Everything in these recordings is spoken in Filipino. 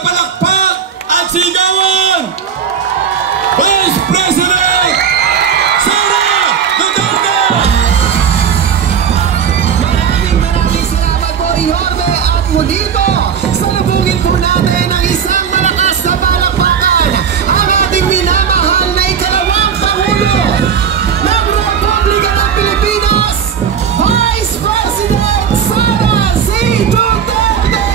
palakpak at sigawan! Vice President Sara Duterte! Maraming salamat po, Yorme, at muli po, salubungin po natin ang isang malakas na palakpakan, ang ating minamahal na ikalawang Pangulo ng Republika ng Pilipinas, Vice President Sara C. Duterte!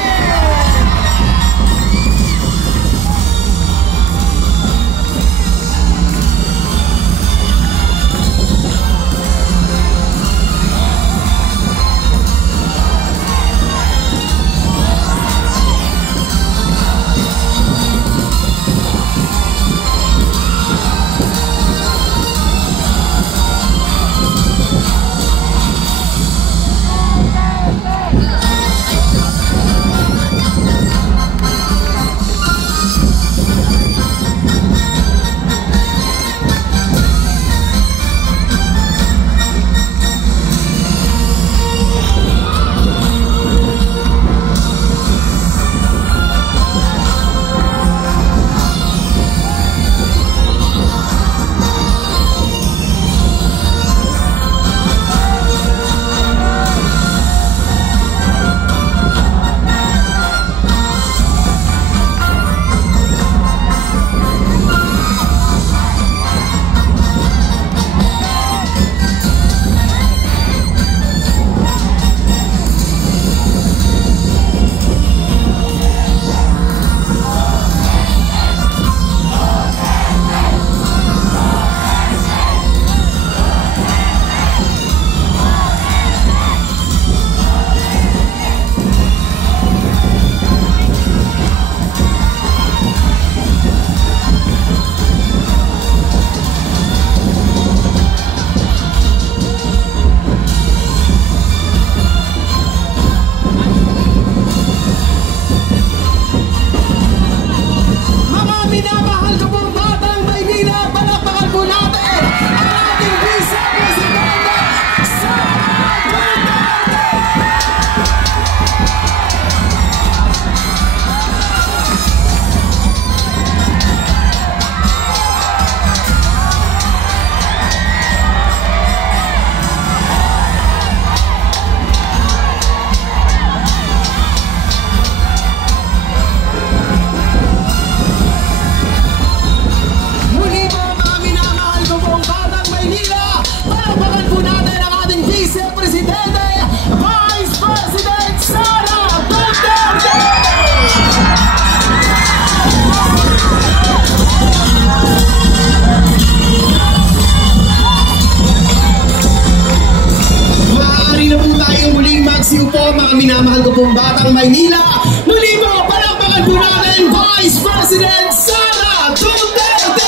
Minamahal ko pong batang Maynila, muli po palakpakan po natin Vice President Sara Duterte!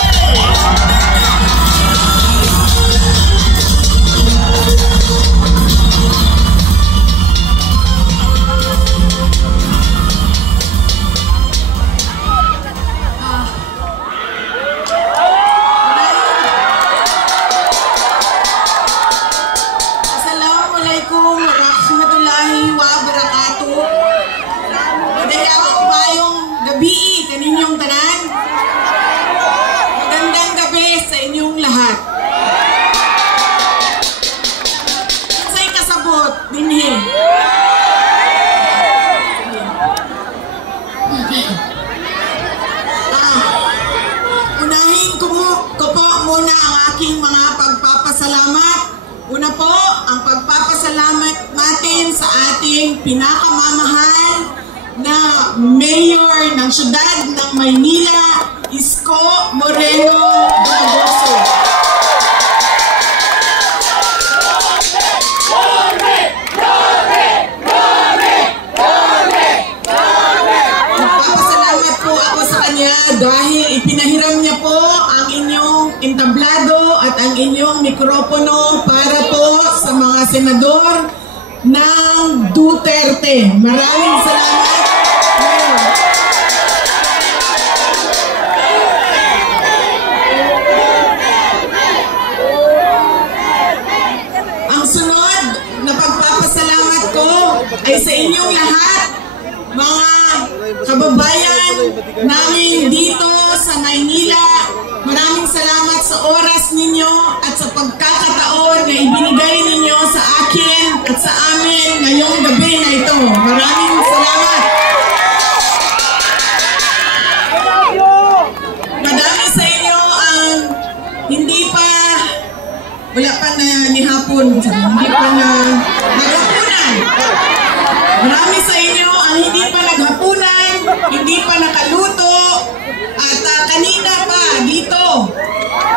Assalamualaikum warahmatullahi wabarakatuh. Madayawang bayong gabi kaninyong tanan. Magandang gabi sa inyong lahat. Sa'y kasabot dinhi. Unahin ko po muna ang aking mga pagpapasalamat. Una po, ang pagpapasalamat natin sa ating pinakamamahal na mayor ng siyudad ng Maynila, Isko Moreno Bagoso. Nagpapasalamat po ako sa kanya dahil ipinahiram niya po ang inyong entablado at ang inyong mikropono para po sa mga senador ng Duterte. Maraming salamat. Ang sunod na pagpapasalamat ko ay sa inyong lahat, mga kababayan namin dito sa Maynila. Maraming salamat sa oras ninyo at sa pagkakataon na ibinigay ninyo sa akin at sa amin ngayong gabi na ito. Maraming salamat. Madami sa inyo ang wala pa na nihapon, hindi pa na naghapunan. Marami sa inyo ang hindi pa naghapunan, hindi pa nakaluto, at kanina pa dito,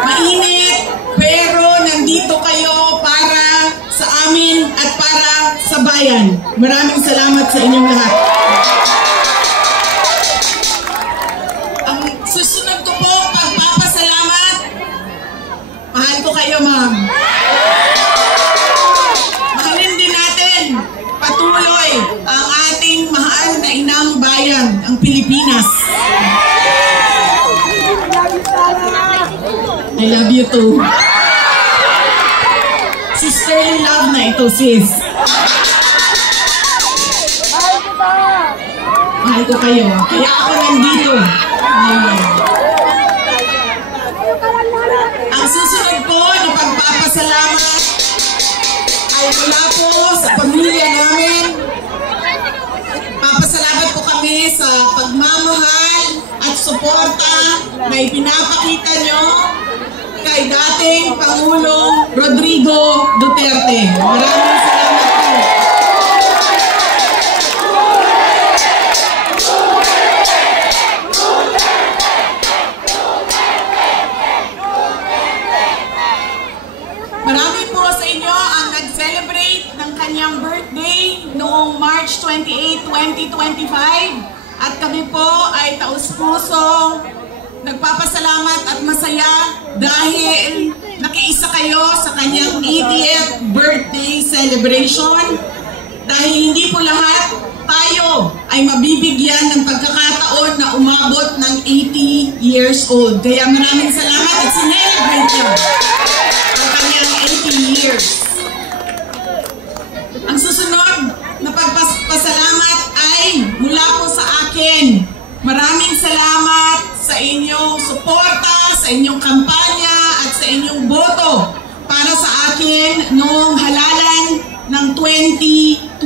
mainit, pero nandito kayo para sa amin at para sa bayan. Maraming salamat sa inyong lahat. Ang susunod ko po, pagpapasalamat. Mahal ko kayo, ma'am. Mahalin din natin patuloy ang ating mahal na inang bayan, ang Pilipinas. I love you too. Sisterly love na ito, sis. Mahal ko kayo. Kaya ako nandito. Ang susunod po na pagpapasalamat ay mula po sa pamilya namin. Papasalamat po kami sa pagmamahal at suporta na ipinapakita nyo kay dating Pangulong Rodrigo Duterte. Maraming salamat po. Marami po sa inyo ang nag-celebrate ng kanyang birthday noong March 28, 2025. At kami po ay taus-pusong nagpapasalamat at masaya dahil nakiisa kayo sa kanyang 80th birthday celebration. Dahil hindi po lahat tayo ay mabibigyan ng pagkakataon na umabot ng 80 years old. Kaya maraming salamat at sinelebrate niyo ang kanyang 80 years. Ang susunod na pagpasalamat ay mula po sa akin. Maraming salamat sa inyong suporta, sa inyong kampanya at sa inyong boto para sa akin noong halalan ng 2022.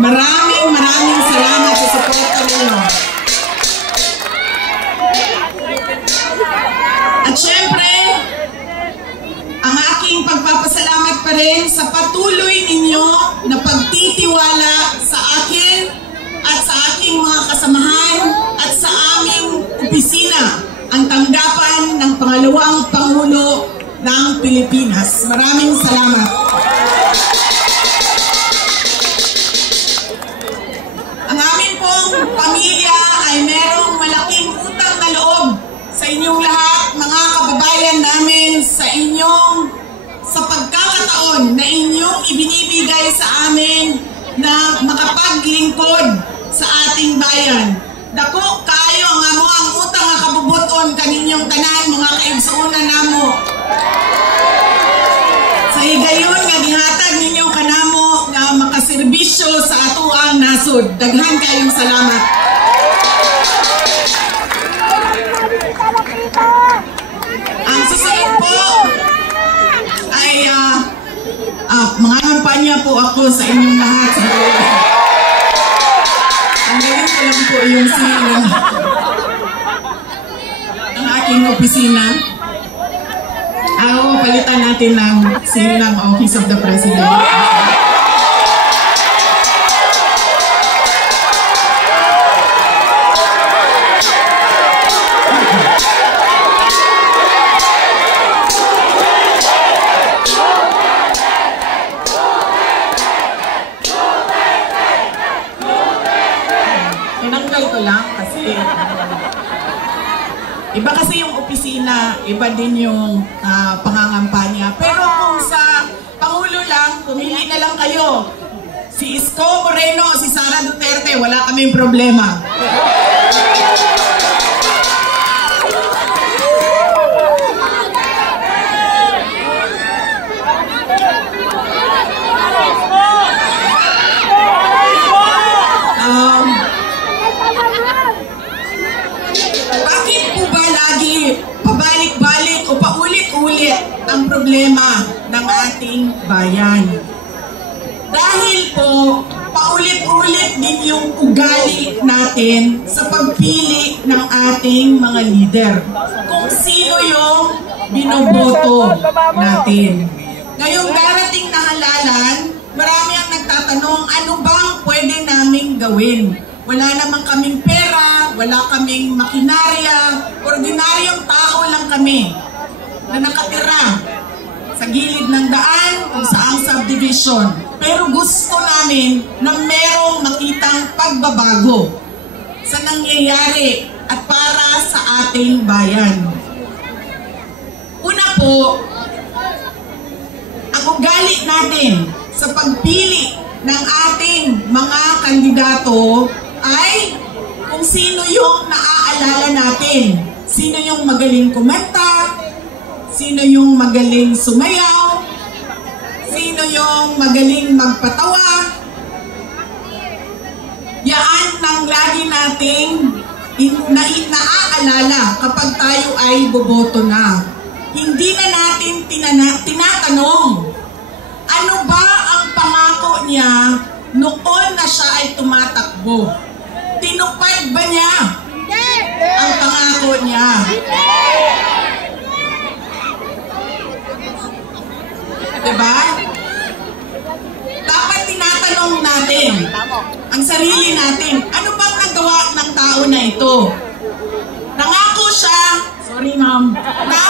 Maraming salamat sa suporta ninyo. At syempre, ang aking pagpapasalamat pa rin sa patuloy ninyo na pagtitiwala sa akin at sa aking mga kasamahan at sa aming opisina, ang tanggapan ng pangalawang Pangulo ng Pilipinas. Maraming salamat. Ang amin pong pamilya ay merong malaking utang na loob sa inyong lahat, mga kababayan namin, sa pagkakataon na inyong ibinibigay sa amin na makapaglingkod sa ating bayan. Dako kayo ang amo ang utang nga kabubuton kaninyong tanan, mga kaigsuuna namo. Sa higayon nga gihatag ninyong kanamo nga makaserbisyo sa atuang nasod. Daghan kayong salamat. Ang susunod po ay mga kampanya po ako sa inyong lahat. Ang galing ko lang po yung sila ang aking opisina. Palitan natin ng silang Office of the President. Iba kasi yung opisina, iba din yung pangangampanya. Pero kung sa Pangulo lang, pumili na lang kayo. Si Isko Moreno, si Sara Duterte, wala kaming problema. paulit-ulit ang problema ng ating bayan. Dahil po, paulit-ulit din yung ugali natin sa pagpili ng ating mga leader. Kung sino yung binoboto natin. Ngayong darating na halalan, marami ang nagtatanong, ano bang pwede naming gawin? Wala naman kaming pera, wala kaming makinarya, ordinaryong tao lang kami na nakatira sa gilid ng daan kung saang subdivision. Pero gusto namin na merong makitang pagbabago sa nangyayari at para sa ating bayan. Una po, ang ugali natin sa pagpili ng ating mga kandidato ay kung sino yung naaalala natin. Sino yung magaling kumanta, sino yung magaling sumayaw, sino yung magaling magpatawa. Yan ang lagi nating naaalala kapag tayo ay boboto na. Hindi na natin tinatanong, ano ba ang pangako niya noon na siya ay tumatakbo? Tinupad ba niya ang pangako niya? Diba? Dapat tinatanong natin ang sarili natin, ano bang nagawa ng tao na ito? Nangako siya, sorry ma'am, na